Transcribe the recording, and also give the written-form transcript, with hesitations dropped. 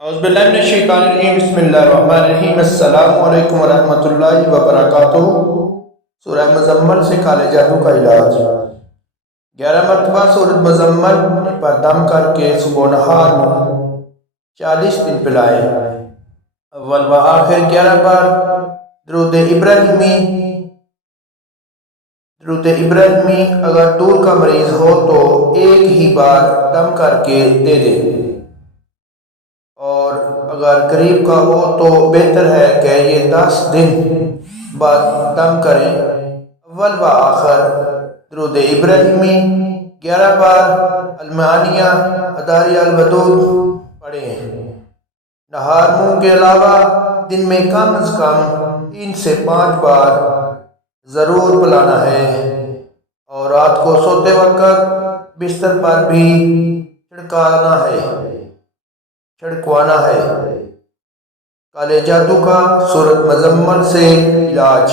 اعوذ باللہ من الشیطان الرجیم بسم اللہ الرحمن الرحیم السلام علیکم ورحمۃ اللہ وبرکاتہ۔ سورہ مزمل سے کالے جادو کا علاج۔ 11 مرتبہ سورۃ مزمل پر دم کر کے صبح و نہار میں 40 دن پلائے۔ اول و آخر 11 بار درود ابراہیمی اگر دور کا مریض ہو تو ایک ہی بار دم کر کے دے دے، اور اگر قریب کا ہو تو بہتر ہے کہ یہ 10 دن بعد دم کریں۔ اول و آخر درود ابراہیمی 11 بار، المعانیہ اداریہ الودود پڑھیں۔ نہار منہ کے علاوہ دن میں کم از کم 3 سے 5 بار ضرور پلانا ہے، اور رات کو سوتے وقت بستر پر بھی چھڑکوانا ہے۔ کالے جادو کا سورۃ مزمل سے علاج۔